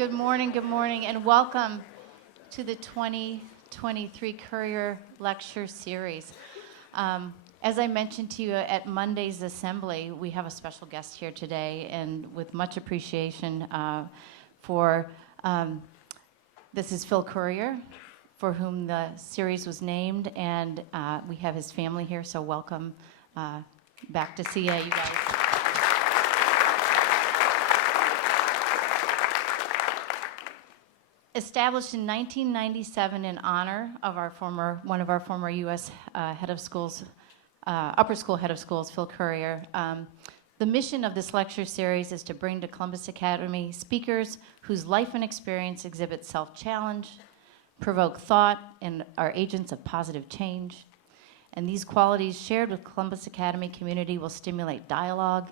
Good morning, and welcome to the 2023 Currier Lecture Series. As I mentioned to you at Monday's assembly, we have a special guest here today, and with much appreciation this is Phil Currier, for whom the series was named, and we have his family here, so welcome back to CA, you guys. Established in 1997 in honor of one of our former U.S. Head of Schools, upper school head of schools, Phil Currier. The mission of this lecture series is to bring to Columbus Academy speakers whose life and experience exhibit self-challenge, provoke thought, and are agents of positive change. And these qualities shared with Columbus Academy community will stimulate dialogue,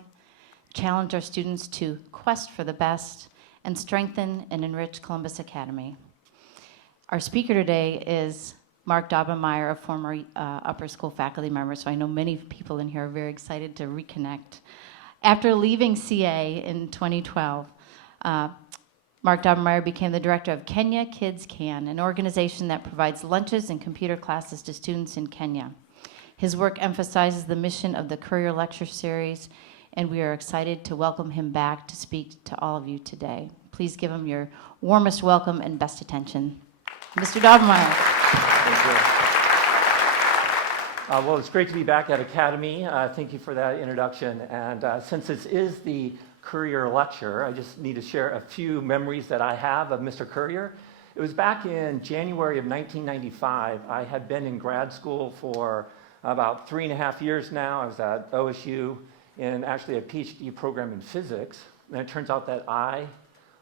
challenge our students to quest for the best, and strengthen and enrich Columbus Academy. Our speaker today is Mark Daubenmier, a former upper school faculty member, so I know many people in here are very excited to reconnect. After leaving CA in 2012, Mark Daubenmier became the director of Kenya Kids Can, an organization that provides lunches and computer classes to students in Kenya. His work emphasizes the mission of the Currier Lecture Series, and we are excited to welcome him back to speak to all of you today. Please give him your warmest welcome and best attention. Mr. Daubenmier. Thank you. Well, it's great to be back at Academy. Thank you for that introduction. And since this is the Currier Lecture, I just need to share a few memories that I have of Mr. Currier. It was back in January of 1995. I had been in grad school for about 3.5 years now. I was at OSU in actually a PhD program in physics. And it turns out that I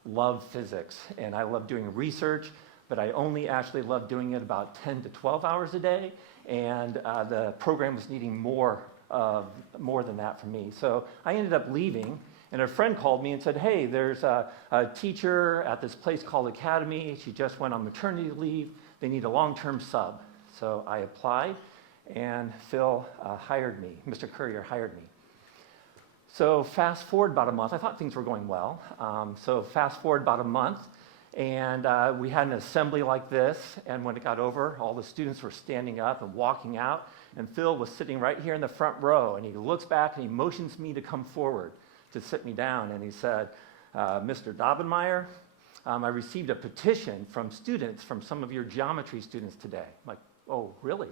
love physics, and I love doing research, but I only actually love doing it about 10 to 12 hours a day, and the program was needing more than that from me. So I ended up leaving, and a friend called me and said, hey, there's a teacher at this place called Academy. She just went on maternity leave. They need a long-term sub. So I applied, and Phil hired me. Mr. Currier hired me. So fast forward about a month. I thought things were going well. So fast forward about a month, and we had an assembly like this, and when it got over, all the students were standing up and walking out, and Phil was sitting right here in the front row, and he looks back and he motions me to come forward to sit me down, and he said, Mr. Daubenmier, I received a petition from students, from some of your geometry students today. I'm like, oh, really?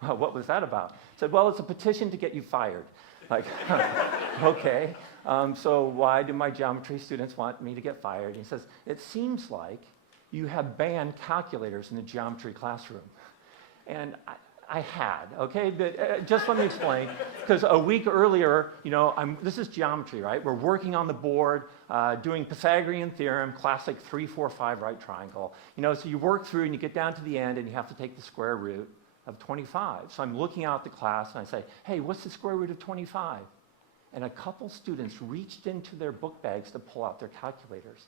What was that about? He said, well, it's a petition to get you fired. Like, okay, so why do my geometry students want me to get fired? He says, it seems like you have banned calculators in the geometry classroom. And I had, okay, but just let me explain, because a week earlier, this is geometry, right? We're working on the board, doing Pythagorean theorem, classic 3, 4, 5 right triangle. So you work through and you get down to the end and you have to take the square root of 25. So I'm looking out the class and I say, hey, what's the square root of 25? And a couple students reached into their book bags to pull out their calculators.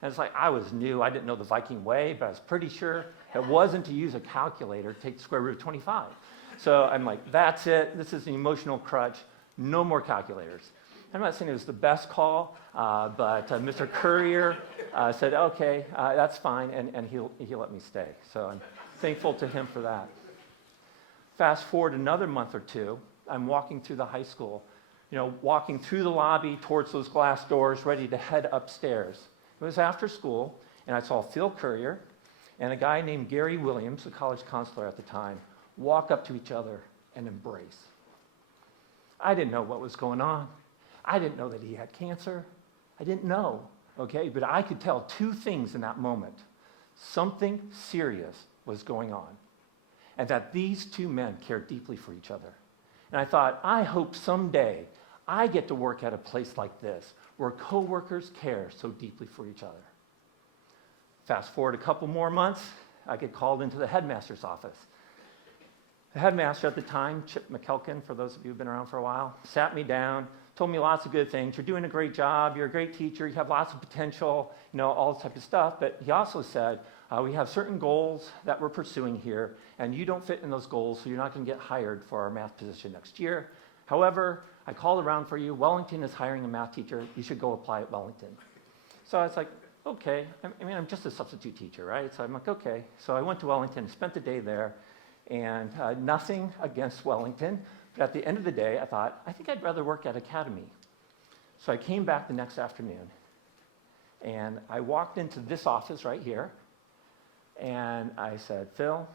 And it's like, I was new, I didn't know the Viking way, but I was pretty sure it wasn't to use a calculator to take the square root of 25. So I'm like, that's it, this is an emotional crutch, no more calculators. I'm not saying it was the best call, but Mr. Currier said, okay, that's fine, and he let me stay. So I'm thankful to him for that. Fast forward another month or two, I'm walking through the high school, walking through the lobby towards those glass doors, ready to head upstairs. It was after school, and I saw Phil Currier and a guy named Gary Williams, the college counselor at the time, walk up to each other and embrace. I didn't know what was going on. I didn't know that he had cancer. I didn't know, okay? But I could tell two things in that moment. Something serious was going on, and that these two men cared deeply for each other. And I thought, I hope someday I get to work at a place like this where coworkers care so deeply for each other. Fast forward a couple more months, I get called into the headmaster's office. The headmaster at the time, Chip McKelkin, for those of you who've been around for a while, sat me down, told me lots of good things. You're doing a great job, you're a great teacher, you have lots of potential, all this type of stuff. But he also said, we have certain goals that we're pursuing here, and you don't fit in those goals, so you're not going to get hired for our math position next year. However, I called around for you. Wellington is hiring a math teacher. You should go apply at Wellington. So I was like, okay. I mean, I'm just a substitute teacher, right? So I'm like, okay. So I went to Wellington, spent the day there, and nothing against Wellington, but at the end of the day, I thought, I think I'd rather work at Academy. So I came back the next afternoon, and I walked into this office right here, and I said, Phil,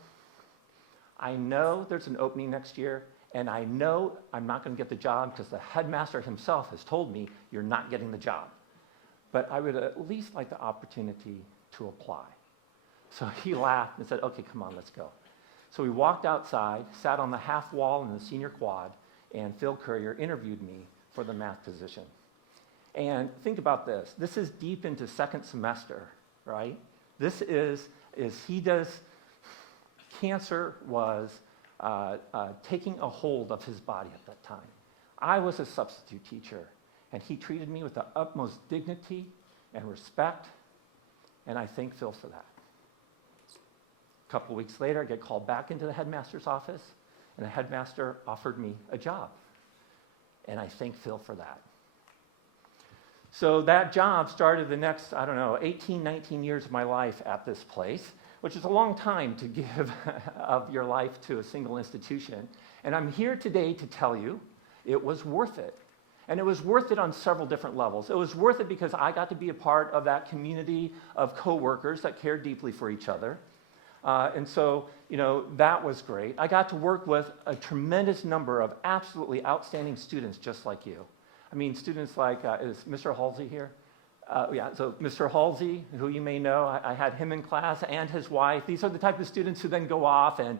I know there's an opening next year, and I know I'm not going to get the job because the headmaster himself has told me you're not getting the job. But I would at least like the opportunity to apply. So he laughed and said, okay, come on, let's go. So we walked outside, sat on the half wall in the senior quad, and Phil Currier interviewed me for the math position. And think about this. This is deep into second semester, right? This is he does, cancer was taking a hold of his body at that time. I was a substitute teacher, and he treated me with the utmost dignity and respect, and I thank Phil for that. A couple weeks later, I get called back into the headmaster's office, and the headmaster offered me a job, and I thank Phil for that. So that job started the next, 18, 19 years of my life at this place, which is a long time to give of your life to a single institution. And I'm here today to tell you it was worth it. And it was worth it on several different levels. It was worth it because I got to be a part of that community of coworkers that cared deeply for each other. And so, that was great. I got to work with a tremendous number of absolutely outstanding students just like you. I mean, students like, is Mr. Halsey here? So Mr. Halsey, who you may know, I had him in class and his wife. These are the type of students who then go off and,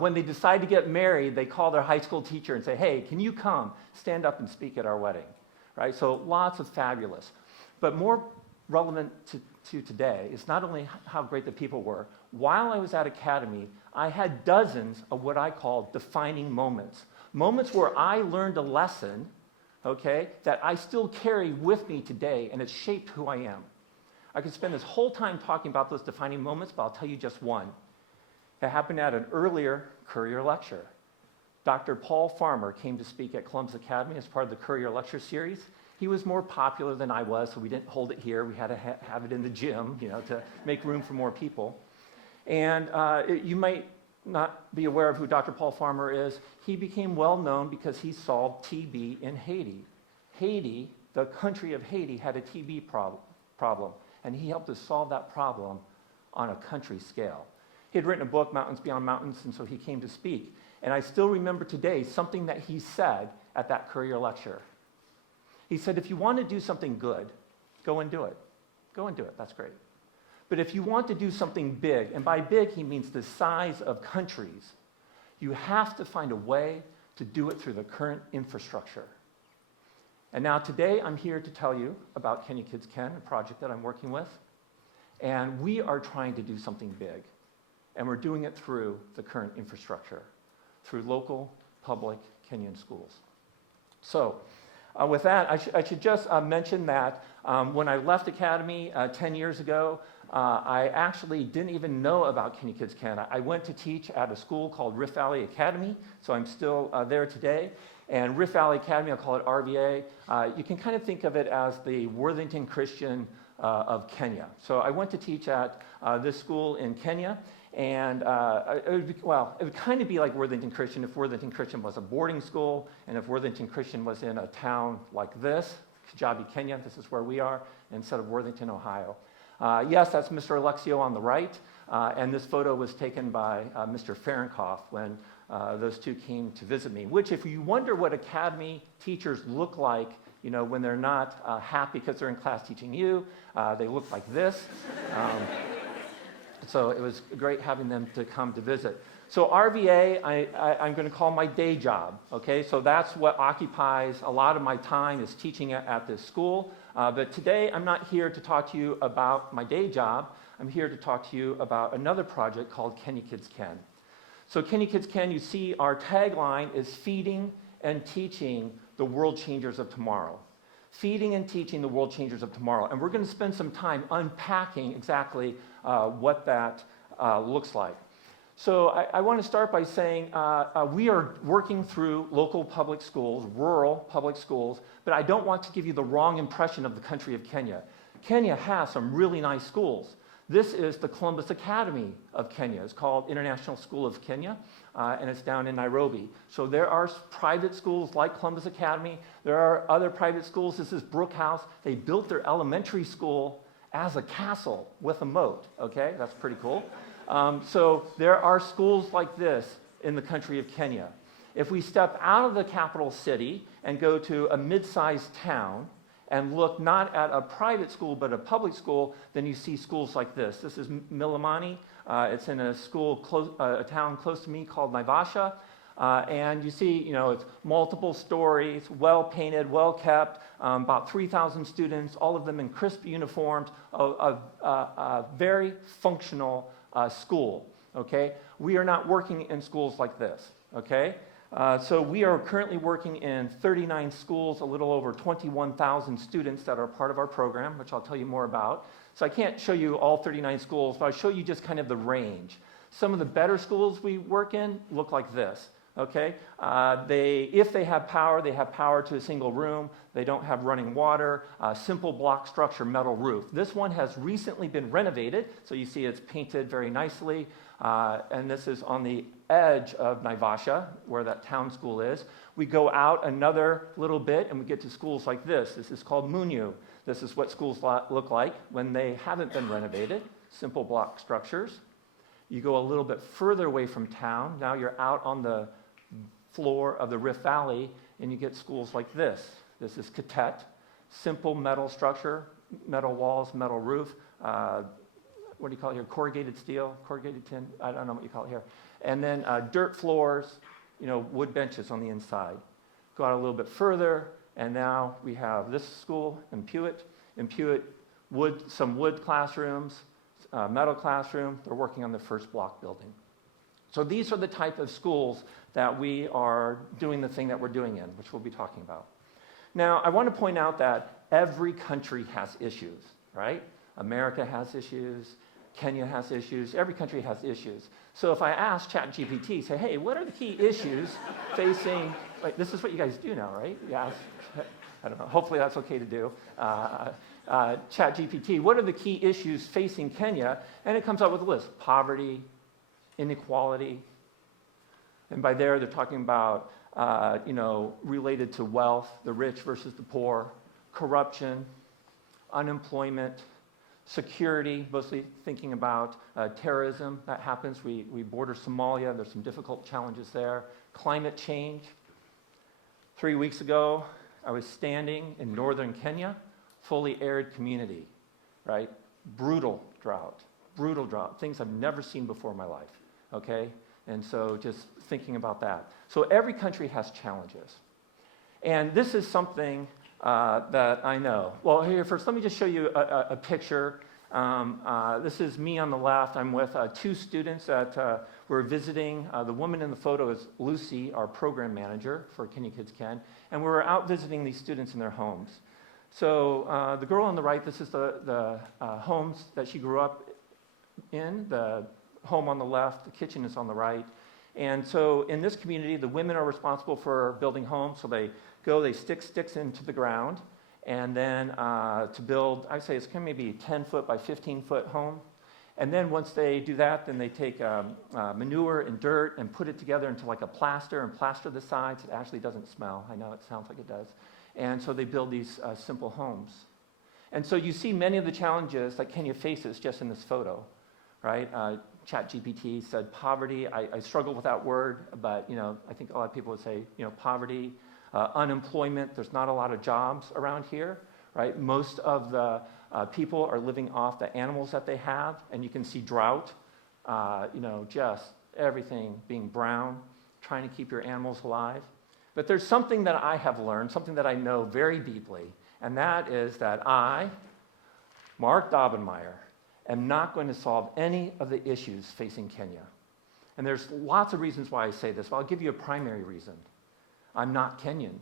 when they decide to get married, they call their high school teacher and say, hey, can you come stand up and speak at our wedding, right? So lots of fabulous. But more relevant to today is not only how great the people were. While I was at Academy, I had dozens of what I call defining moments. Moments where I learned a lesson, okay, that I still carry with me today, and it's shaped who I am. I could spend this whole time talking about those defining moments, but I'll tell you just one. It happened at an earlier Currier lecture. Dr. Paul Farmer came to speak at Columbus Academy as part of the Currier lecture series. He was more popular than I was, so we didn't hold it here. We had to have it in the gym, to make room for more people. And you might not be aware of who Dr. Paul Farmer is. He became well known because he solved TB in Haiti. Haiti, the country of Haiti, had a TB problem, and he helped us solve that problem on a country scale. He had written a book, Mountains Beyond Mountains, and so he came to speak. And I still remember today something that he said at that Currier lecture. He said, if you want to do something good, go and do it. Go and do it. That's great. But if you want to do something big, and by big he means the size of countries, you have to find a way to do it through the current infrastructure. And now today I'm here to tell you about Kenya Kids Can, a project that I'm working with. And we are trying to do something big. And we're doing it through the current infrastructure, through local public Kenyan schools. So with that, I should just mention that when I left Academy 10 years ago, I actually didn't even know about Kenya Kids Can. I went to teach at a school called Rift Valley Academy, so I'm still there today. And Rift Valley Academy, I'll call it RVA, you can kind of think of it as the Worthington Christian of Kenya. So I went to teach at this school in Kenya, and it would kind of be like Worthington Christian if Worthington Christian was a boarding school, and if Worthington Christian was in a town like this, Kajabi, Kenya, this is where we are, instead of Worthington, Ohio. Yes, that's Mr. Alexio on the right, and this photo was taken by Mr. Fahrenkopf when those two came to visit me, which if you wonder what Academy teachers look like, when they're not happy because they're in class teaching you, they look like this. So it was great having them to come to visit. So RVA, I'm going to call my day job, okay? So that's what occupies a lot of my time is teaching at this school. But today, I'm not here to talk to you about my day job. I'm here to talk to you about another project called Kenya Kids Can. So Kenya Kids Can, you see our tagline is feeding and teaching the world changers of tomorrow. Feeding and teaching the world changers of tomorrow. And we're going to spend some time unpacking exactly what that looks like. So I want to start by saying we are working through local public schools, rural public schools, but I don't want to give you the wrong impression of the country of Kenya. Kenya has some really nice schools. This is the Columbus Academy of Kenya. It's called International School of Kenya, and it's down in Nairobi. So there are private schools like Columbus Academy. There are other private schools. This is Brook House. They built their elementary school as a castle with a moat, okay? That's pretty cool. So there are schools like this in the country of Kenya. If we step out of the capital city and go to a mid-sized town and look not at a private school but a public school, then you see schools like this. This is Milimani. It's in a town close to me called Naivasha. And you see, it's multiple stories, well-painted, well-kept, about 3,000 students, all of them in crisp uniforms, a very functional school, okay? We are not working in schools like this, okay? So we are currently working in 39 schools, a little over 21,000 students that are part of our program, which I'll tell you more about. So I can't show you all 39 schools, but I'll show you just kind of the range. Some of the better schools we work in look like this, okay? If they have power to a single room. They don't have running water, simple block structure, metal roof. This one has recently been renovated, so you see it's painted very nicely. And this is on the edge of Naivasha, where that town school is. We go out another little bit and we get to schools like this. This is called Munyu. This is what schools look like when they haven't been renovated, simple block structures. You go a little bit further away from town. Now you're out on the floor of the Rift Valley and you get schools like this. This is Katet, simple metal structure, metal walls, metal roof. What do you call it here? Corrugated steel, corrugated tin, I don't know what you call it here. And then dirt floors, wood benches on the inside. Go out a little bit further, and now we have this school in Pewitt. In Pewitt, some wood classrooms, metal classroom. They're working on the first block building. So these are the type of schools that we are doing the thing that we're doing in, which we'll be talking about. Now, I want to point out that every country has issues, right? America has issues. Kenya has issues. Every country has issues. So if I ask ChatGPT, say, hey, what are the key issues facing, this is what you guys do now, right? Yeah, I don't know. Hopefully that's okay to do. ChatGPT, what are the key issues facing Kenya? And it comes up with a list. Poverty, inequality. And by there, they're talking about, related to wealth, the rich versus the poor, corruption, unemployment, security, mostly thinking about terrorism that happens. We border Somalia. There's some difficult challenges there. Climate change. 3 weeks ago, I was standing in northern Kenya, fully arid community, right? Brutal drought, things I've never seen before in my life, okay? And so just thinking about that. So every country has challenges. And this is something that I know. Well, here first, let me just show you a picture. This is me on the left. I'm with two students that we're visiting. The woman in the photo is Lucy, our program manager for Kenya Kids Can, and we were out visiting these students in their homes. So the girl on the right, this is the homes that she grew up in. The home on the left, the kitchen is on the right. And so in this community, the women are responsible for building homes. So they stick sticks into the ground, and then to build, I say it's kind of maybe 10-foot by 15-foot home. And then once they do that, then they take manure and dirt and put it together into like a plaster and plaster the sides. It actually doesn't smell. I know it sounds like it does. And so they build these simple homes. And so you see many of the challenges that Kenya faces just in this photo, right? ChatGPT said poverty. I struggle with that word, but I think a lot of people would say poverty, unemployment. There's not a lot of jobs around here, right? Most of the people are living off the animals that they have, and you can see drought. Just everything being brown, trying to keep your animals alive. But there's something that I have learned, something that I know very deeply, and that is that I, Mark Daubenmier, am not going to solve any of the issues facing Kenya. And there's lots of reasons why I say this, but I'll give you a primary reason. I'm not Kenyan,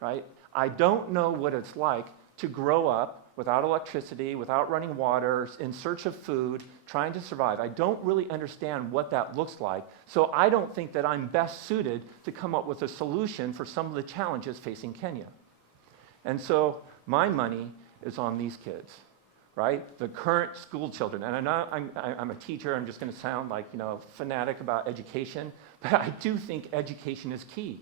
right? I don't know what it's like to grow up without electricity, without running water, in search of food, trying to survive. I don't really understand what that looks like, so I don't think that I'm best suited to come up with a solution for some of the challenges facing Kenya. And so my money is on these kids. right? The current school children, and I know I'm a teacher, I'm just going to sound like, fanatic about education, but I do think education is key,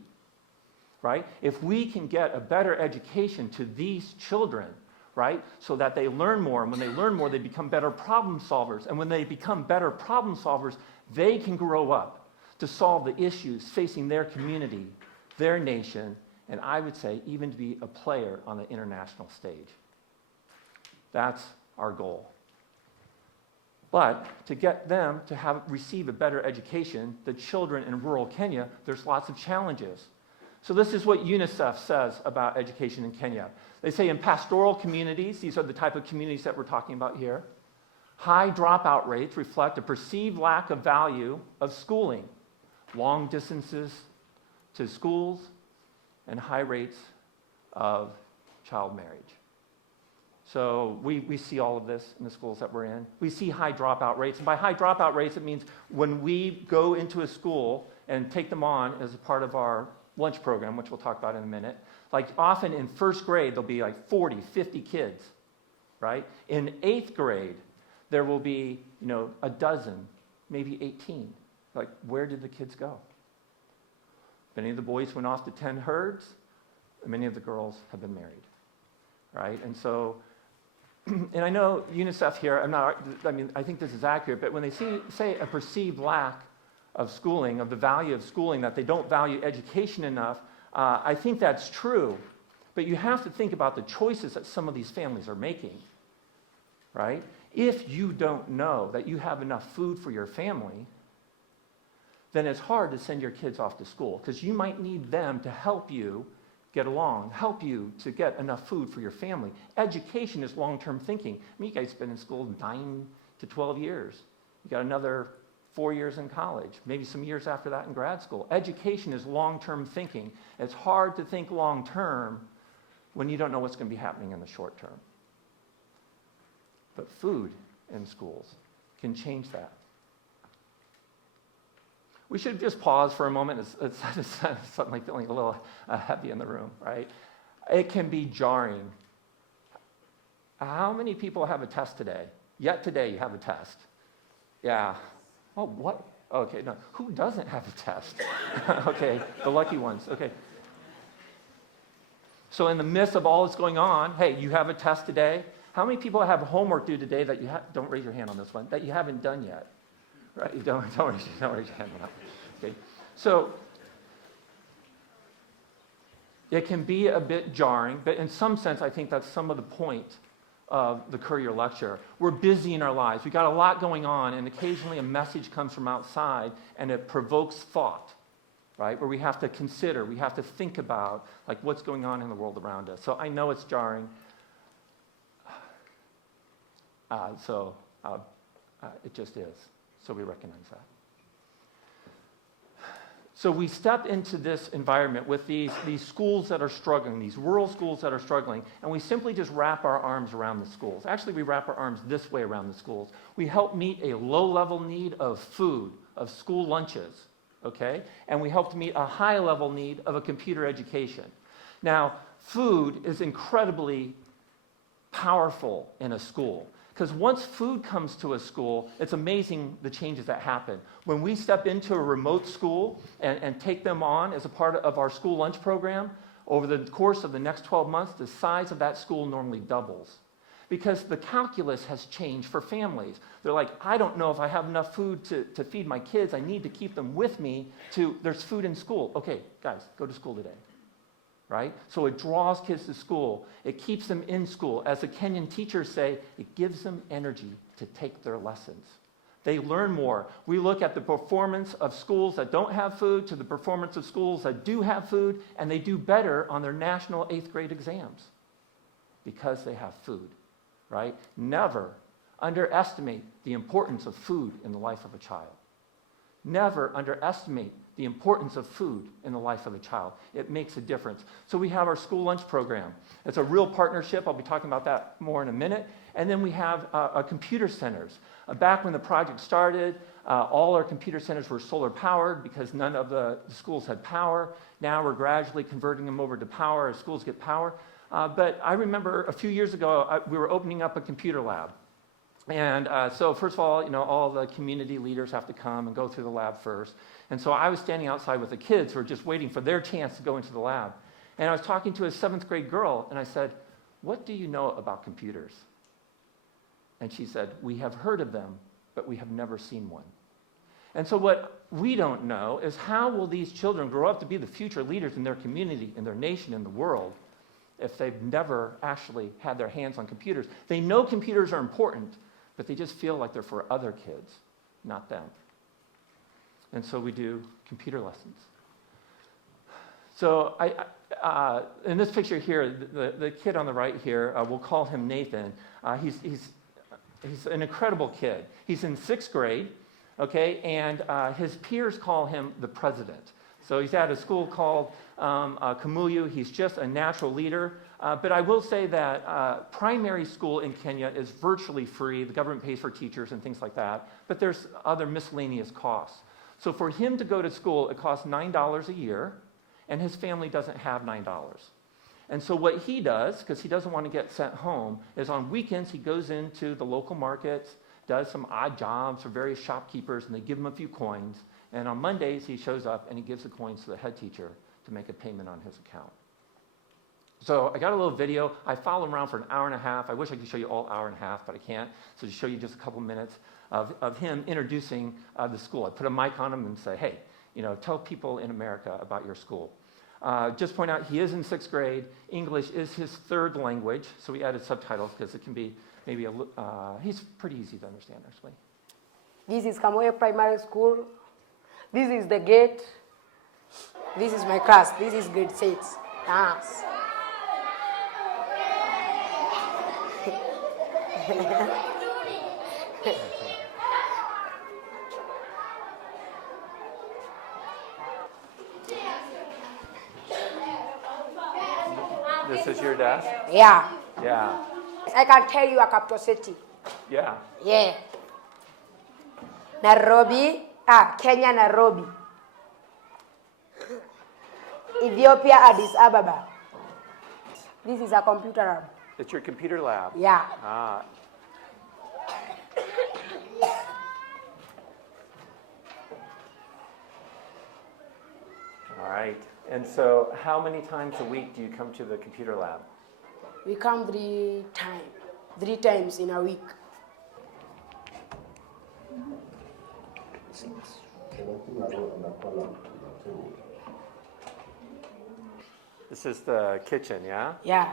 right? If we can get a better education to these children, right, so that they learn more, and when they learn more, they become better problem solvers, and when they become better problem solvers, they can grow up to solve the issues facing their community, their nation, and I would say even to be a player on the international stage. That's our goal. But to get them to receive a better education, the children in rural Kenya, there's lots of challenges. So this is what UNICEF says about education in Kenya. They say in pastoral communities, these are the type of communities that we're talking about here, high dropout rates reflect a perceived lack of value of schooling, long distances to schools, and high rates of child marriage. So we see all of this in the schools that we're in. We see high dropout rates. And by high dropout rates, it means when we go into a school and take them on as a part of our lunch program, which we'll talk about in a minute, like often in first grade, there'll be like 40, 50 kids, right? In 8th grade, there will be, a dozen, maybe 18. Like, where did the kids go? Many of the boys went off to tend herds, and many of the girls have been married, right? And so, and I know UNICEF here, I think this is accurate, but when they say a perceived lack of schooling, of the value of schooling, that they don't value education enough, I think that's true. But you have to think about the choices that some of these families are making, right? If you don't know that you have enough food for your family, then it's hard to send your kids off to school because you might need them to help you get along, help you to get enough food for your family. Education is long-term thinking. You guys have been in school 9 to 12 years. You got another 4 years in college, maybe some years after that in grad school. Education is long-term thinking. It's hard to think long-term when you don't know what's going to be happening in the short term. But food in schools can change that. We should just pause for a moment. It's suddenly feeling a little heavy in the room, right? It can be jarring. How many people have a test today? Yet today you have a test. Yeah. Oh, what? Okay, no. Who doesn't have a test? Okay, the lucky ones. Okay. So in the midst of all that's going on, hey, you have a test today. How many people have homework due today that you don't raise your hand on this one, that you haven't done yet? Right? You don't raise your hand on that. Okay. So it can be a bit jarring, but in some sense, I think that's some of the point of the Currier lecture. We're busy in our lives. We've got a lot going on, and occasionally a message comes from outside, and it provokes thought, right? Where we have to consider, we have to think about, like, what's going on in the world around us. So I know it's jarring. It just is. So we recognize that. So we step into this environment with these schools that are struggling, these rural schools that are struggling, and we simply just wrap our arms around the schools. Actually, we wrap our arms this way around the schools. We help meet a low-level need of food, of school lunches, okay? And we help to meet a high-level need of a computer education. Now, food is incredibly powerful in a school. Because once food comes to a school, it's amazing the changes that happen. When we step into a remote school and take them on as a part of our school lunch program, over the course of the next 12 months, the size of that school normally doubles. Because the calculus has changed for families. They're like, I don't know if I have enough food to feed my kids. I need to keep them with me there's food in school. Okay, guys, go to school today. Right? So it draws kids to school. It keeps them in school. As the Kenyan teachers say, it gives them energy to take their lessons. They learn more. We look at the performance of schools that don't have food to the performance of schools that do have food, and they do better on their national 8th grade exams because they have food, right? Never underestimate the importance of food in the life of a child. Never underestimate the importance of food in the life of a child. It makes a difference. So we have our school lunch program. It's a real partnership. I'll be talking about that more in a minute. And then we have computer centers. Back when the project started, all our computer centers were solar powered because none of the schools had power. Now we're gradually converting them over to power as schools get power. But I remember a few years ago, we were opening up a computer lab. And so first of all, all the community leaders have to come and go through the lab first. And so I was standing outside with the kids who were just waiting for their chance to go into the lab. And I was talking to a 7th grade girl, and I said, "What do you know about computers?" And she said, "We have heard of them, but we have never seen one." And so what we don't know is, how will these children grow up to be the future leaders in their community, in their nation, in the world, if they've never actually had their hands on computers? They know computers are important, but they just feel like they're for other kids, not them. And so we do computer lessons. So in this picture here, the kid on the right here, we'll call him Nathan. He's an incredible kid. He's in 6th grade, okay, and his peers call him the president. So he's at a school called Kamuyu. He's just a natural leader. But I will say that primary school in Kenya is virtually free. The government pays for teachers and things like that. But there's other miscellaneous costs. So for him to go to school, it costs $9 a year, and his family doesn't have $9. And so what he does, because he doesn't want to get sent home, is on weekends he goes into the local markets, does some odd jobs for various shopkeepers, and they give him a few coins. And on Mondays, he shows up and he gives the coins to the head teacher to make a payment on his account. So I got a little video. I follow him around for an hour and a half. I wish I could show you all hour and a half, but I can't. So to show you just a couple minutes of him introducing the school. I put a mic on him and say, "Hey, tell people in America about your school." Just point out, he is in 6th grade. English is his 3rd language, so we added subtitles because it can be maybe he's pretty easy to understand, actually. This is Kamoyo Primary School. This is the gate. This is my class. This is grade 6. Dance. This is your desk? Yeah. Yeah. I can tell you a capital city. Yeah. Yeah. Nairobi. Kenya, Nairobi. Ethiopia, Addis Ababa. This is a computer lab. It's your computer lab? Yeah. Ah. All right. And so how many times a week do you come to the computer lab? We come 3 times in a week. 6. This is the kitchen, yeah? Yeah.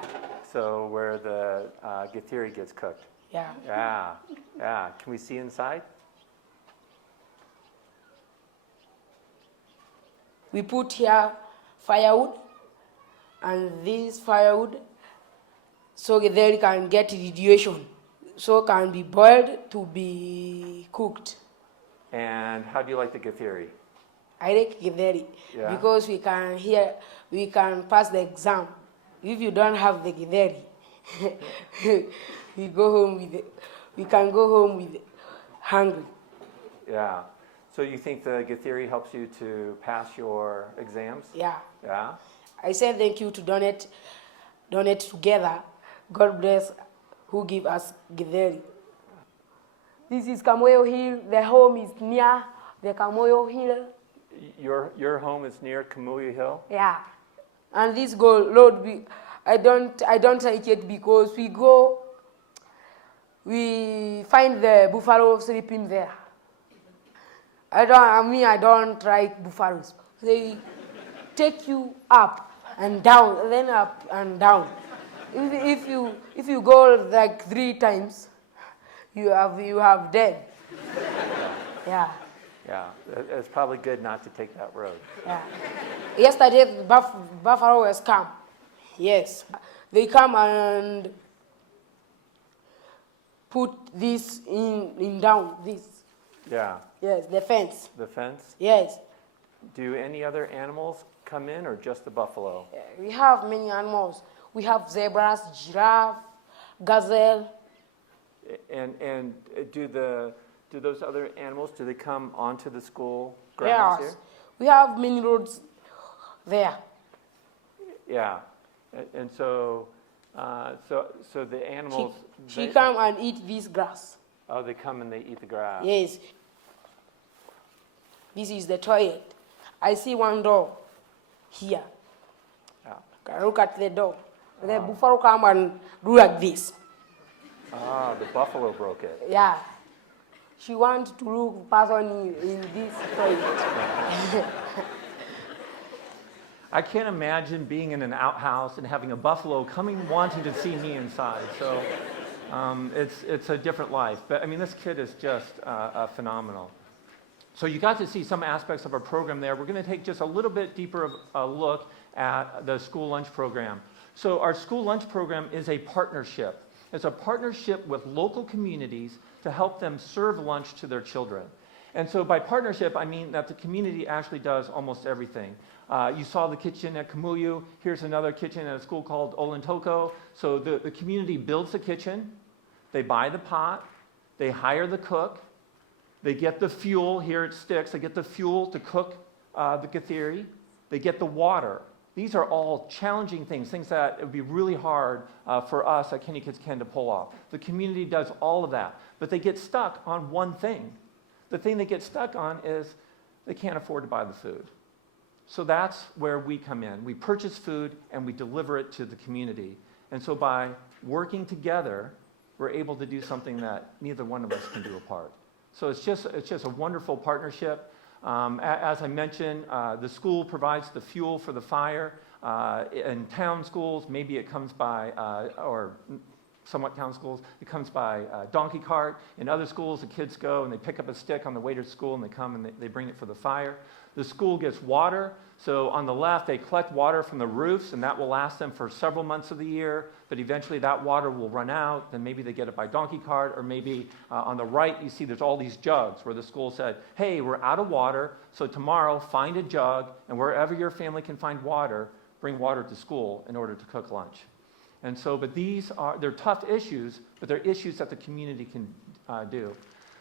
So where the githeri gets cooked. Yeah. Yeah, yeah. Can we see inside? We put here firewood, and this firewood, so githeri can get radiation, so can be boiled to be cooked. And how do you like the githeri? I like githeri because we can pass the exam. If you don't have the githeri, we can go home with hungry. Yeah. So you think the githeri helps you to pass your exams? Yeah. Yeah? I say thank you to donate together. God bless who give us githeri. This is Kamoyo Hill. The home is near the Kamoyo Hill. Your home is near Kamuyu Hill? Yeah. And this road, I don't like it because we find the buffalo sleeping there. I don't like buffaloes. They take you up and down, then up and down. If you go like 3 times, you have dead. Yeah. Yeah, it's probably good not to take that road. Yeah. Yesterday, buffalo was come. Yes. They come and put this in down, this. Yeah. Yes, the fence. The fence? Yes. Do any other animals come in, or just the buffalo? We have many animals. We have zebras, giraffe, gazelle. And do those other animals, do they come onto the school grounds Yes. here? We have many roads there. Yeah. And so So the animals. She come and eat this grass. Oh, they come and they eat the grass. Yes. This is the toilet. I see one door here. Yeah. Can I look at the door? The buffalo come and do like this. Ah, the buffalo broke it. Yeah. She wants to look person in this toilet. I can't imagine being in an outhouse and having a buffalo coming wanting to see me inside. So it's a different life. But I mean, this kid is just phenomenal. So you got to see some aspects of our program there. We're going to take just a little bit deeper of a look at the school lunch program. So our school lunch program is a partnership. It's a partnership with local communities to help them serve lunch to their children. And so by partnership, I mean that the community actually does almost everything. You saw the kitchen at Kamuyu. Here's another kitchen at a school called Olintoko. So the community builds the kitchen. They buy the pot. They hire the cook. They get the fuel. Here it sticks. They get the fuel to cook the kathiri. They get the water. These are all challenging things that it would be really hard for us at Kenny Kids Can to pull off. The community does all of that, but they get stuck on one thing. The thing they get stuck on is they can't afford to buy the food. So that's where we come in. We purchase food and we deliver it to the community. And so by working together, we're able to do something that neither one of us can do apart. So it's just a wonderful partnership. As I mentioned, the school provides the fuel for the fire. In town schools, maybe it comes by, or somewhat town schools, it comes by donkey cart. In other schools, the kids go and they pick up a stick on the way to school and they come and they bring it for the fire. The school gets water. So on the left, they collect water from the roofs, and that will last them for several months of the year. But eventually that water will run out. Then maybe they get it by donkey cart, or maybe on the right, you see there's all these jugs where the school said, hey, we're out of water, so tomorrow find a jug, and wherever your family can find water, bring water to school in order to cook lunch. And so, but they're tough issues, but they're issues that the community can do.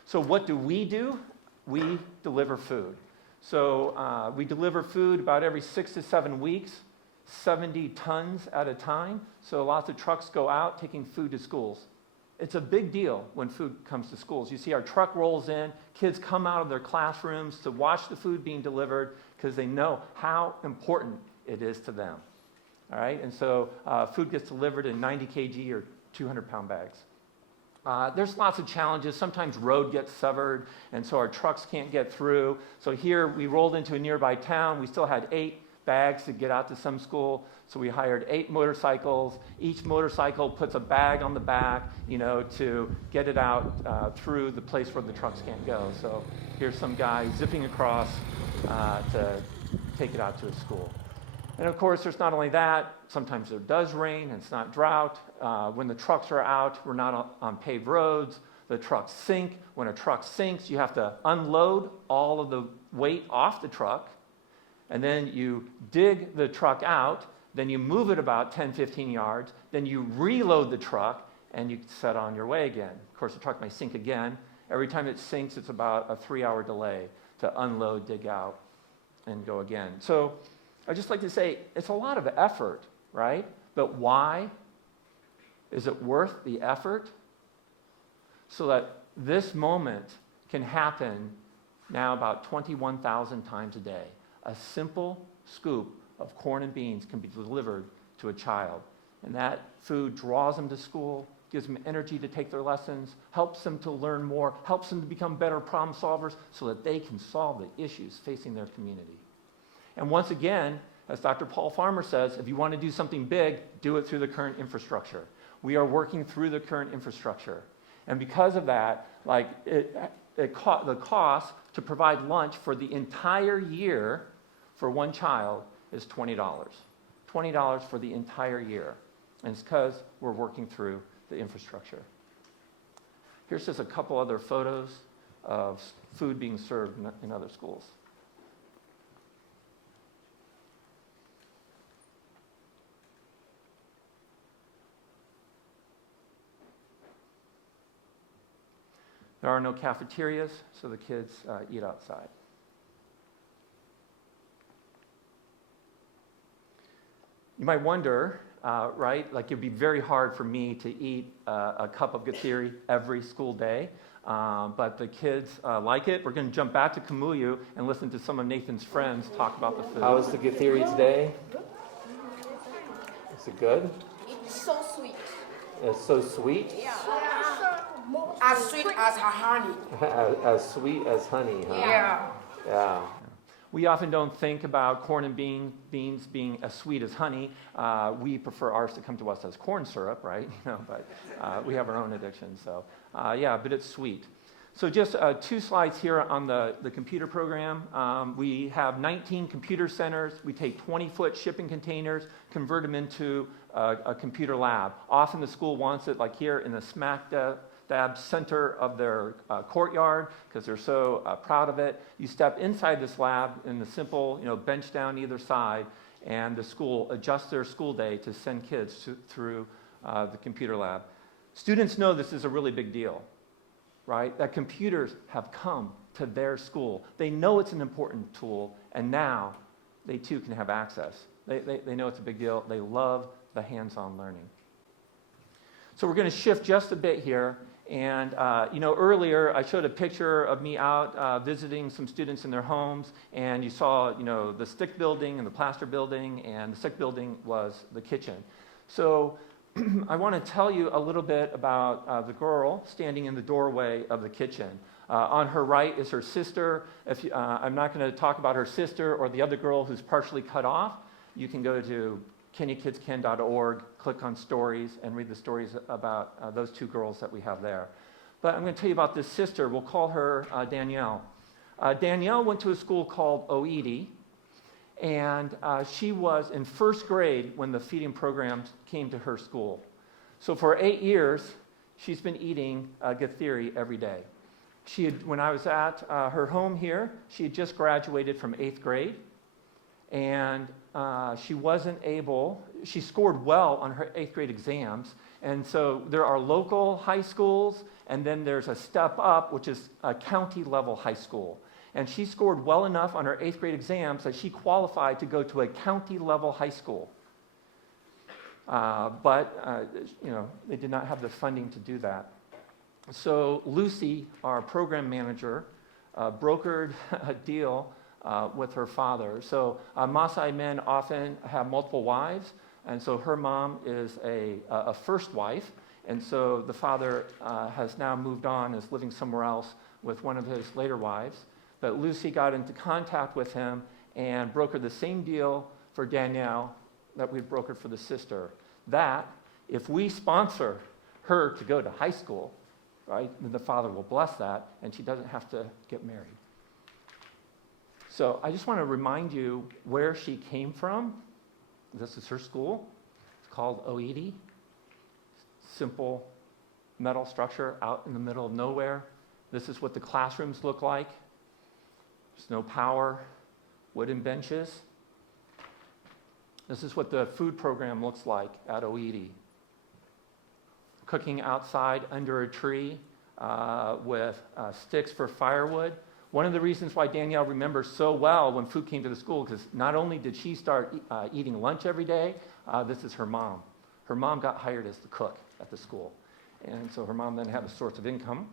So what do? We deliver food. So we deliver food about every 6 to 7 weeks, 70 tons at a time. So lots of trucks go out taking food to schools. It's a big deal when food comes to schools. You see our truck rolls in, kids come out of their classrooms to watch the food being delivered because they know how important it is to them. All right, and so food gets delivered in 90 kg or 200-pound bags. There's lots of challenges. Sometimes road gets severed, and so our trucks can't get through. So here we rolled into a nearby town. We still had 8 bags to get out to some school, so we hired 8 motorcycles. Each motorcycle puts a bag on the back, to get it out through the place where the trucks can't go. So here's some guy zipping across to take it out to a school. And of course, there's not only that, sometimes there does rain, and it's not drought. When the trucks are out, we're not on paved roads. The trucks sink. When a truck sinks, you have to unload all of the weight off the truck, and then you dig the truck out, then you move it about 10, 15 yards, then you reload the truck, and you set on your way again. Of course, the truck may sink again. Every time it sinks, it's about a 3-hour delay to unload, dig out, and go again. So I'd just like to say it's a lot of effort, right? But why? Is it worth the effort? So that this moment can happen now about 21,000 times a day. A simple scoop of corn and beans can be delivered to a child. And that food draws them to school, gives them energy to take their lessons, helps them to learn more, helps them to become better problem solvers so that they can solve the issues facing their community. And once again, as Dr. Paul Farmer says, if you want to do something big, do it through the current infrastructure. We are working through the current infrastructure. And because of that, the cost to provide lunch for the entire year for one child is $20. $20 for the entire year. And it's because we're working through the infrastructure. Here's just a couple other photos of food being served in other schools. There are no cafeterias, so the kids eat outside. You might wonder, right? Like it'd be very hard for me to eat a cup of Gatheri every school day. But the kids like it. We're going to jump back to Kamuyu and listen to some of Nathan's friends talk about the food. How is the Gatheri today? Is it good? It's so sweet. It's so sweet? Yeah. As sweet as her honey. As sweet as honey, huh? Yeah. Yeah. We often don't think about corn and beans being as sweet as honey. We prefer ours to come to us as corn syrup, right? But we have our own addiction. So, yeah, but it's sweet. So just 2 slides here on the computer program. We have 19 computer centers. We take 20-foot shipping containers, convert them into a computer lab. Often the school wants it like here in the smack dab center of their courtyard because they're so proud of it. You step inside this lab in the simple, bench down either side, and the school adjusts their school day to send kids through the computer lab. Students know this is a really big deal, right? That computers have come to their school. They know it's an important tool, and now they too can have access. They know it's a big deal. They love the hands-on learning. So we're going to shift just a bit here. And, earlier I showed a picture of me out visiting some students in their homes, and you saw, the stick building and the plaster building, and the stick building was the kitchen. So I want to tell you a little bit about the girl standing in the doorway of the kitchen. On her right is her sister. I'm not going to talk about her sister or the other girl who's partially cut off. You can go to KenyaKidsCan.org, click on stories, and read the stories about those 2 girls that we have there. But I'm going to tell you about this sister. We'll call her Danielle. Danielle went to a school called Oedi, and she was in 1st grade when the feeding program came to her school. So for 8 years, she's been eating Gatheri every day. When I was at her home here, she had just graduated from 8th grade, and she scored well on her 8th grade exams. And so there are local high schools, and then there's a step up, which is a county level high school. And she scored well enough on her 8th grade exams that she qualified to go to a county level high school. But they did not have the funding to do that. So Lucy, our program manager, brokered a deal with her father. So Maasai men often have multiple wives, and so her mom is a first wife, and so the father has now moved on, is living somewhere else with one of his later wives. But Lucy got into contact with him and brokered the same deal for Danielle that we've brokered for the sister. That if we sponsor her to go to high school, right, then the father will bless that, and she doesn't have to get married. So I just want to remind you where she came from. This is her school. It's called Oedi. Simple metal structure out in the middle of nowhere. This is what the classrooms look like. There's no power, wooden benches. This is what the food program looks like at Oedi. Cooking outside under a tree with sticks for firewood. One of the reasons why Danielle remembers so well when food came to the school, because not only did she start eating lunch every day, this is her mom. Her mom got hired as the cook at the school. And so her mom then had a source of income.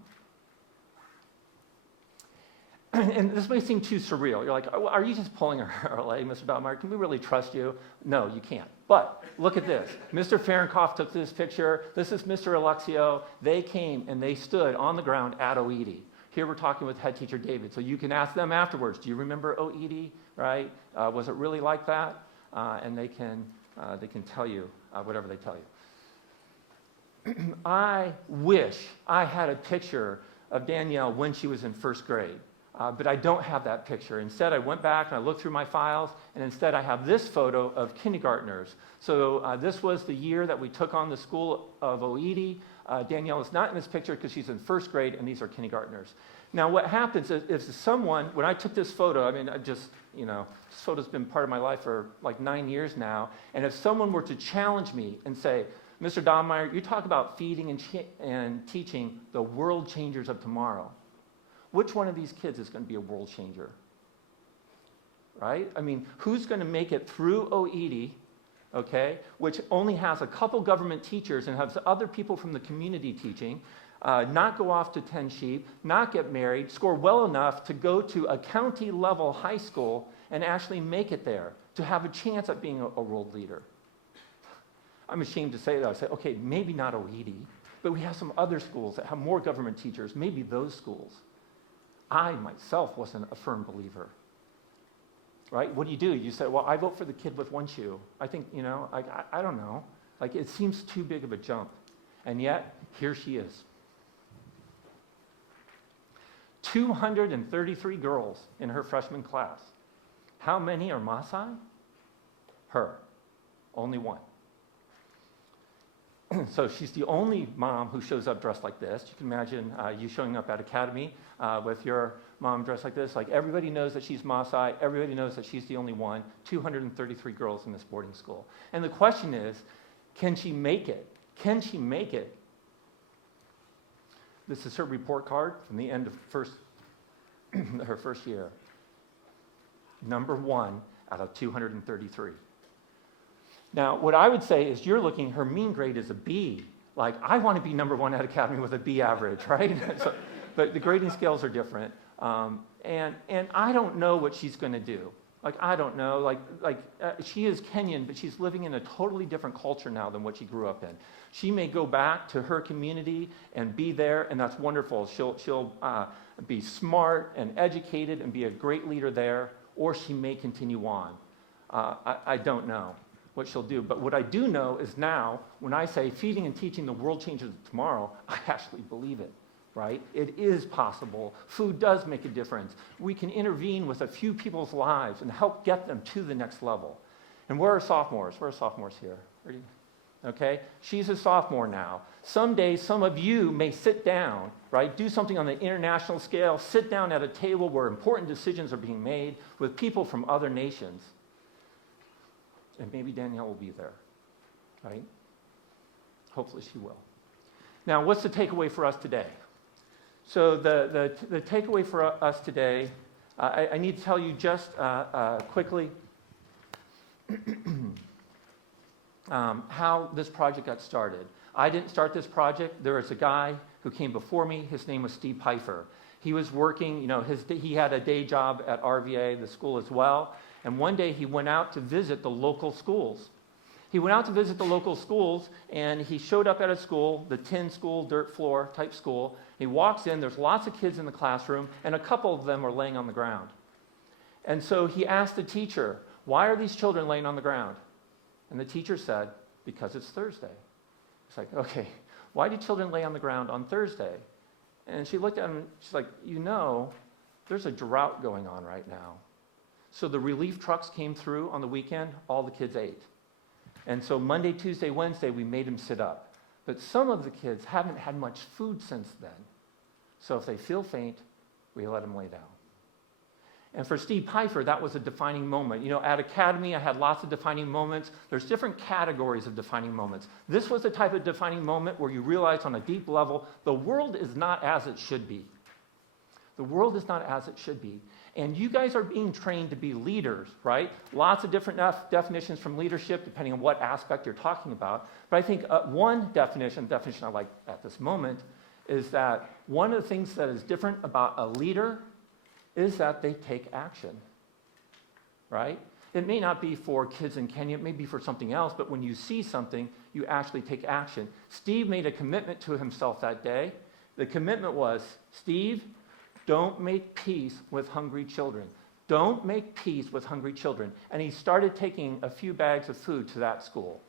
And this may seem too surreal. You're like, oh, are you just pulling our leg, Mr. Daubenmier? Can we really trust you? No, you can't. But look at this. Mr. Fahrenkopf took this picture. This is Mr. Alexio. They came and they stood on the ground at Oedi. Here we're talking with head teacher David. So you can ask them afterwards, do you remember Oedi, right? Was it really like that? And they can tell you whatever they tell you. I wish I had a picture of Danielle when she was in 1st grade. But I don't have that picture. Instead, I went back and I looked through my files, and instead I have this photo of kindergartners. So this was the year that we took on the school of Oedi. Danielle is not in this picture because she's in 1st grade, and these are kindergartners. Now, what happens is if someone, when I took this photo, I mean, this photo's been part of my life for like 9 years now, and if someone were to challenge me and say, Mr. Daubenmier, you talk about feeding and teaching the world changers of tomorrow. Which one of these kids is going to be a world changer? Right? I mean, who's going to make it through Oedi okay, which only has a couple government teachers and has other people from the community teaching, not go off to tend sheep, not get married, score well enough to go to a county level high school and actually make it there, to have a chance at being a world leader. I'm ashamed to say that. I say, okay, maybe not OED, but we have some other schools that have more government teachers, maybe those schools. I myself wasn't a firm believer. Right? What do? You say, well, I vote for the kid with one shoe. I think, I don't know. Like, it seems too big of a jump. And yet, here she is. 233 girls in her freshman class. How many are Maasai? Her. Only one. So she's the only mom who shows up dressed like this. You can imagine you showing up at Academy with your mom dressed like this. Like, everybody knows that she's Maasai. Everybody knows that she's the only one. 233 girls in this boarding school. And the question is, can she make it? Can she make it? This is her report card from the end of her first year. Number 1 out of 233. Now, what I would say is you're looking, her mean grade is a B. Like, I want to be number 1 at Academy with a B average, right? But the grading scales are different. And I don't know what she's going to do. Like, I don't know. She is Kenyan, but she's living in a totally different culture now than what she grew up in. She may go back to her community and be there, and that's wonderful. She'll be smart and educated and be a great leader there, or she may continue on. I don't know what she'll do. But what I do know is now, when I say feeding and teaching the world changes tomorrow, I actually believe it, right? It is possible. Food does make a difference. We can intervene with a few people's lives and help get them to the next level. And where are sophomores? Where are sophomores here? Okay? She's a sophomore now. Someday, some of you may sit down, right? Do something on the international scale. Sit down at a table where important decisions are being made with people from other nations. And maybe Danielle will be there, right? Hopefully she will. Now, what's the takeaway for us today? So the takeaway for us today, I need to tell you just quickly how this project got started. I didn't start this project. There was a guy who came before me. His name was Steve Pfeiffer. He was working, he had a day job at RVA, the school as well. And one day he went out to visit the local schools. He went out to visit the local schools, and he showed up at a school, the tin school, dirt floor type school. He walks in, there's lots of kids in the classroom, and a couple of them are laying on the ground. And so he asked the teacher, why are these children laying on the ground? And the teacher said, because it's Thursday. It's like, okay, why do children lay on the ground on Thursday? And she looked at him, she's like, there's a drought going on right now. So the relief trucks came through on the weekend, all the kids ate. And so Monday, Tuesday, Wednesday, we made them sit up. But some of the kids haven't had much food since then. So if they feel faint, we let them lay down. And for Steve Pfeiffer, that was a defining moment. At Academy, I had lots of defining moments. There's different categories of defining moments. This was the type of defining moment where you realize on a deep level, the world is not as it should be. The world is not as it should be. And you guys are being trained to be leaders, right? Lots of different definitions from leadership, depending on what aspect you're talking about. But I think one definition I like at this moment, is that one of the things that is different about a leader is that they take action, right? It may not be for kids in Kenya, it may be for something else, but when you see something, you actually take action. Steve made a commitment to himself that day. The commitment was, Steve, don't make peace with hungry children. Don't make peace with hungry children. And he started taking a few bags of food to that school.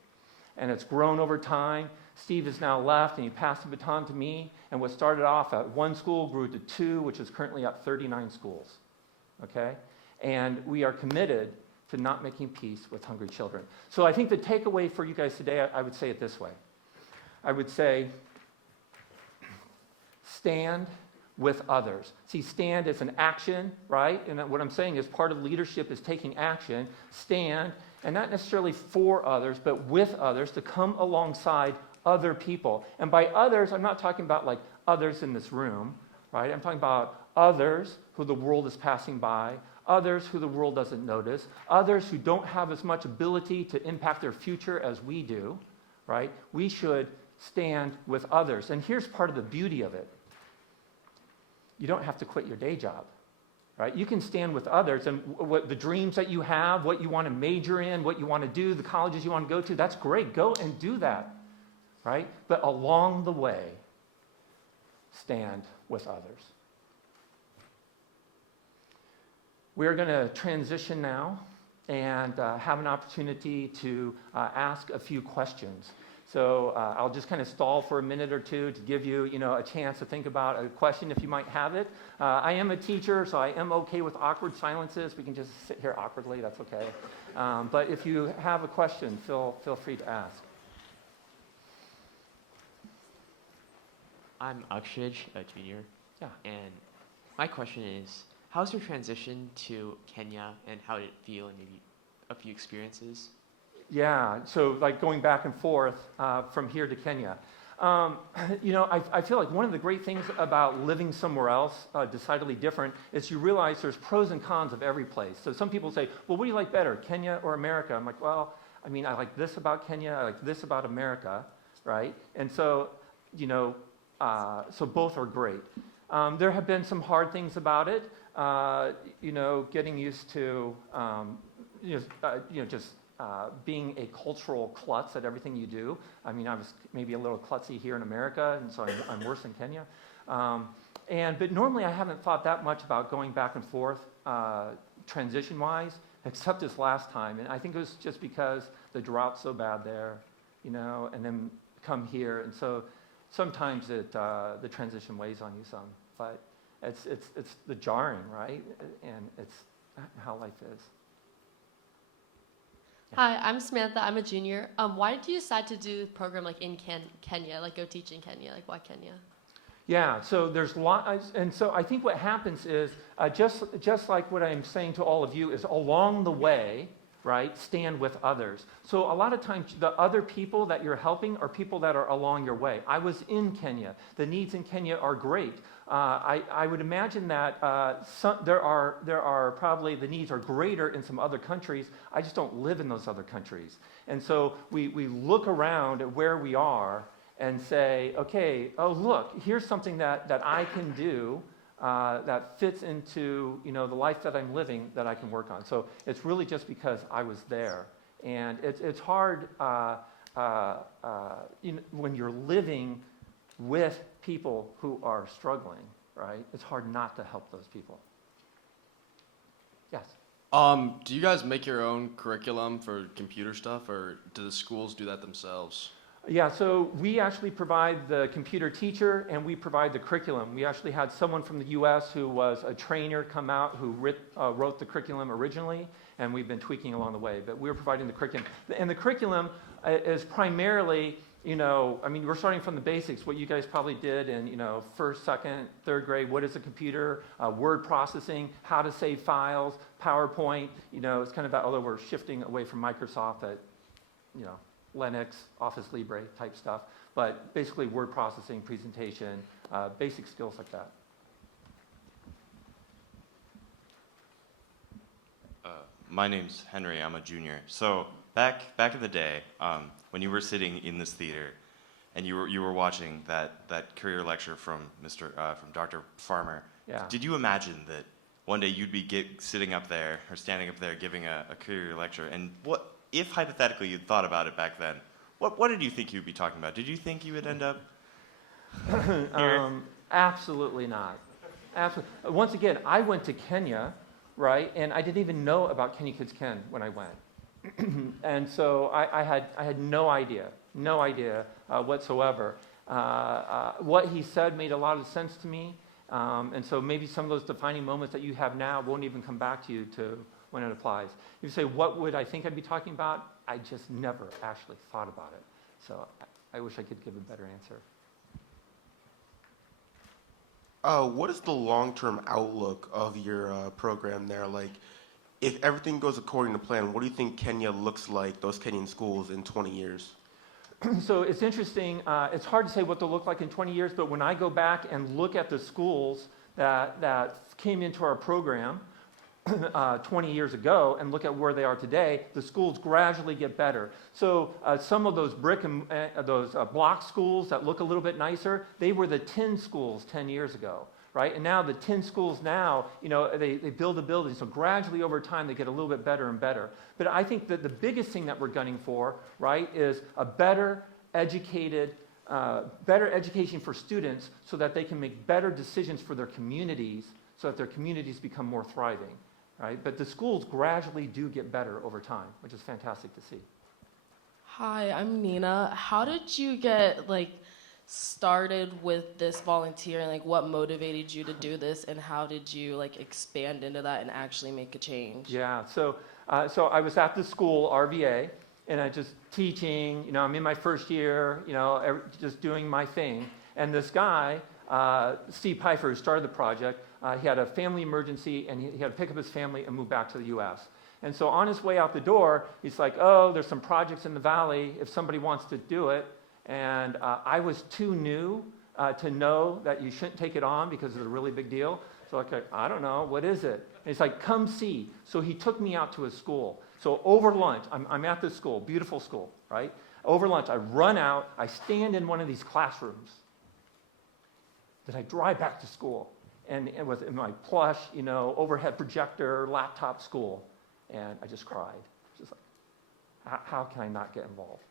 And it's grown over time. Steve has now left, and he passed the baton to me. And what started off at one school grew to 2, which is currently at 39 schools. Okay? And we are committed to not making peace with hungry children. So I think the takeaway for you guys today, I would say it this way. I would say, stand with others. See, stand is an action, right? And what I'm saying is part of leadership is taking action. Stand, and not necessarily for others, but with others to come alongside other people. And by others, I'm not talking about like others in this room, right? I'm talking about others who the world is passing by, others who the world doesn't notice, others who don't have as much ability to impact their future as we do, right? We should stand with others. And here's part of the beauty of it. You don't have to quit your day job, right? You can stand with others, and what the dreams that you have, what you want to major in, what you want to do, the colleges you want to go to, that's great. Go and do that, right? But along the way, stand with others. We're going to transition now and have an opportunity to ask a few questions. So I'll just kind of stall for a minute or two to give you, a chance to think about a question if you might have it. I am a teacher, so I am okay with awkward silences. We can just sit here awkwardly, that's okay. But if you have a question, feel free to ask. I'm Akshij, a junior. Yeah. And my question is, how's your transition to Kenya, and how did it feel, and maybe a few experiences? Yeah, so like going back and forth from here to Kenya. I feel like one of the great things about living somewhere else, decidedly different, is you realize there's pros and cons of every place. So some people say, well, what do you like better, Kenya or America? I'm like, well, I like this about Kenya, I like this about America, right? And so, so both are great. There have been some hard things about it, getting used to, just being a cultural klutz at everything you do. I was maybe a little klutzy here in America, and so I'm worse in Kenya. But normally I haven't thought that much about going back and forth transition-wise, except this last time. And I think it was just because the drought's so bad there, and then come here. And so sometimes the transition weighs on you some. But it's the jarring, right? And it's how life is. Hi, I'm Samantha. I'm a junior. Why did you decide to do the program in Kenya, go teach in Kenya? Why Kenya? Yeah, so there's lots, and so I think what happens is just like what I'm saying to all of you is along the way, right? Stand with others. So a lot of times the other people that you're helping are people that are along your way. I was in Kenya. The needs in Kenya are great. I would imagine that there are probably the needs are greater in some other countries. I just don't live in those other countries. And so we look around at where we are and say, okay, oh look, here's something that I can do that fits into the life that I'm living that I can work on. So it's really just because I was there. And it's hard when you're living with people who are struggling, right? It's hard not to help those people. Yes? Do you guys make your own curriculum for computer stuff, or do the schools do that themselves? Yeah, so we actually provide the computer teacher and we provide the curriculum. We actually had someone from the U.S. who was a trainer come out who wrote the curriculum originally, and we've been tweaking along the way. But we're providing the curriculum. And the curriculum is primarily, we're starting from the basics, what you guys probably did in, first, second, third grade. What is a computer? Word processing, how to save files, PowerPoint. It's kind of that, although we're shifting away from Microsoft at, Linux, Office Libre type stuff, but basically word processing, presentation, basic skills like that. My name's Henry. I'm a junior. So back in the day, when you were sitting in this theater, and you were watching that Currier lecture from Dr. Farmer, Yeah. Did you imagine that one day you'd be sitting up there or standing up there giving a Currier lecture? And what if hypothetically you'd thought about it back then? What did you think you'd be talking about? Did you think you would end up here? Absolutely not. Absolutely. Once again, I went to Kenya, right? And I didn't even know about Kenya Kids Ken when I went. And so I had no idea whatsoever. What he said made a lot of sense to me. And so maybe some of those defining moments that you have now won't even come back to you when it applies. You say, what would I think I'd be talking about? I just never actually thought about it. So I wish I could give a better answer. What is the long-term outlook of your program there? If everything goes according to plan, what do you think Kenya looks like, those Kenyan schools, in 20 years? So it's interesting. It's hard to say what they'll look like in 20 years, but when I go back and look at the schools that came into our program, 20 years ago and look at where they are today, the schools gradually get better. So some of those brick and those block schools that look a little bit nicer, they were the tin schools 10 years ago, right? And now the tin schools now, they build a building, so gradually over time they get a little bit better and better. But I think that the biggest thing that we're gunning for, right, is a better education for students so that they can make better decisions for their communities, so that their communities become more thriving, right? But the schools gradually do get better over time, which is fantastic to see. Hi, I'm Nina. How did you get started with this volunteering? What motivated you to do this, and how did you expand into that and actually make a change? Yeah, so I was at the school, RVA, and I just teaching, I'm in my first year, just doing my thing. And this guy, Steve Pfeiffer, who started the project, he had a family emergency, and he had to pick up his family and move back to the U.S. And so on his way out the door, he's like, oh, there's some projects in the valley if somebody wants to do it. And I was too new to know that you shouldn't take it on because it's a really big deal. So I don't know, what is it? And he's like, come see. So he took me out to his school. So over lunch, I'm at this school, beautiful school, right? Over lunch, I run out, I stand in one of these classrooms. Then I drive back to school, and it was in my plush, overhead projector, laptop school, and I just cried. Just like, how can I not get involved?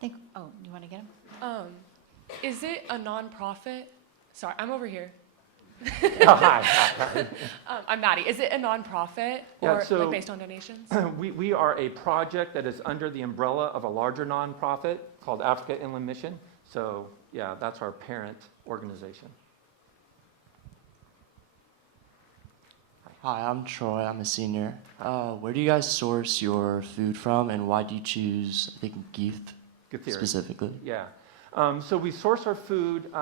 Do you want to get him? Is it a nonprofit? Sorry, I'm over here. Oh, hi. I'm Maddie. Is it a nonprofit Yeah, or so- based on donations? We are a project that is under the umbrella of a larger nonprofit called Africa Inland Mission. So, yeah, that's our parent organization. Hi, I'm Troy. I'm a senior. Where do you guys source your food from, and why do you choose, I think, Geeth Good theory. specifically? Yeah. So we source our food.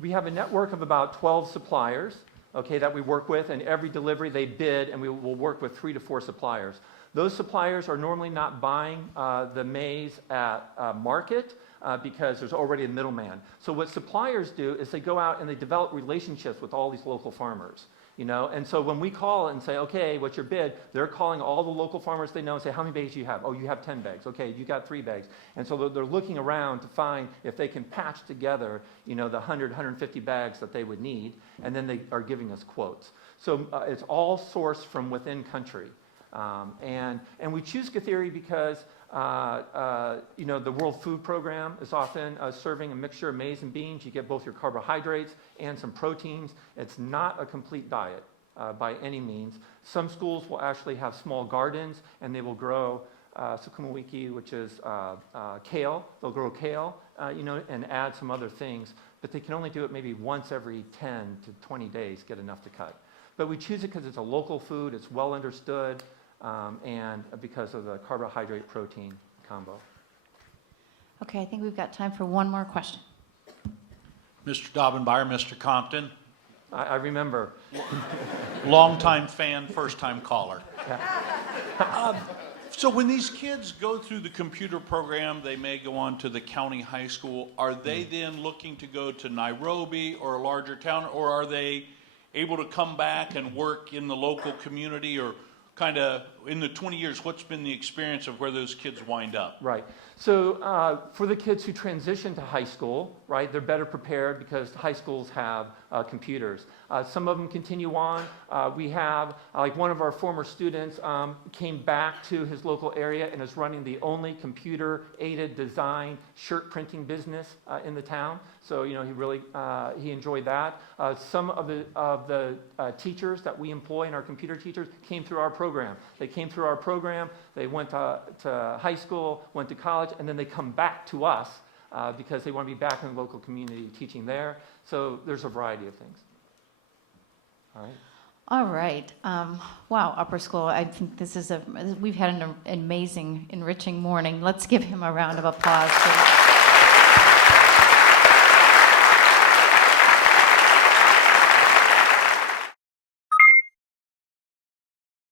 We have a network of about 12 suppliers, okay, that we work with, and every delivery they bid, and we will work with 3 to 4 suppliers. Those suppliers are normally not buying the maize at market because there's already a middleman. So what suppliers do is they go out and they develop relationships with all these local farmers. And so when we call and say, okay, what's your bid? They're calling all the local farmers they know and say, how many bags do you have? Oh, you have 10 bags. Okay, you got 3 bags. And so they're looking around to find if they can patch together, the 100, 150 bags that they would need, and then they are giving us quotes. So it's all sourced from within country. And we choose Currier because the World Food Program is often serving a mixture of maize and beans. You get both your carbohydrates and some proteins. It's not a complete diet by any means. Some schools will actually have small gardens, and they will grow sukuma wiki, which is kale. They'll grow kale, and add some other things. But they can only do it maybe once every 10 to 20 days, get enough to cut. But we choose it because it's a local food. It's well understood. And because of the carbohydrate protein combo. Okay, I think we've got time for one more question. Mr. Daubenmier, Mr. Compton, I remember. longtime fan, first-time caller. Yeah. So when these kids go through the computer program, they may go on to the county high school. Are they then looking to go to Nairobi or a larger town, or are they able to come back and work in the local community, or kind of in the 20 years, what's been the experience of where those kids wind up? Right. So for the kids who transition to high school, right, they're better prepared because high schools have computers. Some of them continue on. We have, like one of our former students came back to his local area and is running the only computer-aided design shirt printing business in the town. So, he really, he enjoyed that. Some of the teachers that we employ, and our computer teachers, came through our program. They came through our program, they went to high school, went to college, and then they come back to us because they want to be back in the local community teaching there. So there's a variety of things. All right. All right. Wow, upper school. I think we've had an amazing, enriching morning. Let's give him a round of applause.